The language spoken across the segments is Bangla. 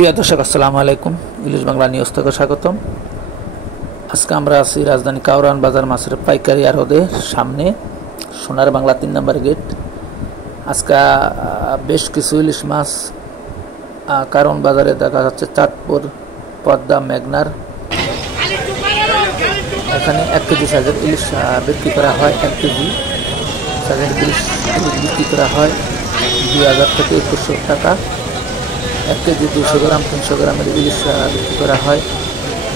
প্রিয় দর্শক আসসালামু আলাইকুম। ইলিশ বাংলা নিউজ থেকে স্বাগতম। আজকে আমরা আছি রাজধানী কাউরান বাজার মাছের পাইকারি আড়তের সামনে, সোনার বাংলা 3 নম্বর গেট। আজকে বেশ কিছু ইলিশ মাছ কারণ বাজারে দেখা যাচ্ছে চাঁদপুর, পদ্মা, মেঘনার। এখানে 1 কেজি সাইজের ইলিশ বিক্রি করা হয়। 1 কেজি সাইজের ইলিশ বিক্রি করা হয় 2000 থেকে 2100 টাকা। 1 কেজি 200 গ্রাম 300 গ্রামের ইলিশ বিক্রি করা হয়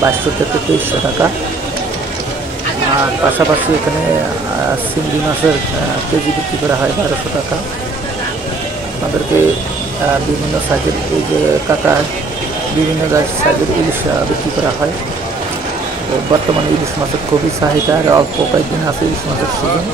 2200 থেকে 2300 টাকা। আর পাশাপাশি এখানে চিংড়ি মাছের কেজি বিক্রি করা হয় 1200 টাকা। আপনাদেরকে বিভিন্ন সাইজের এই যে কাকা বিভিন্ন সাইজের ইলিশ বিক্রি করা হয়। তো বর্তমানে ইলিশ মাছের খুবই চাহিদা, আর অল্প কয়েকদিন আছে ইলিশ মাছের সিজন।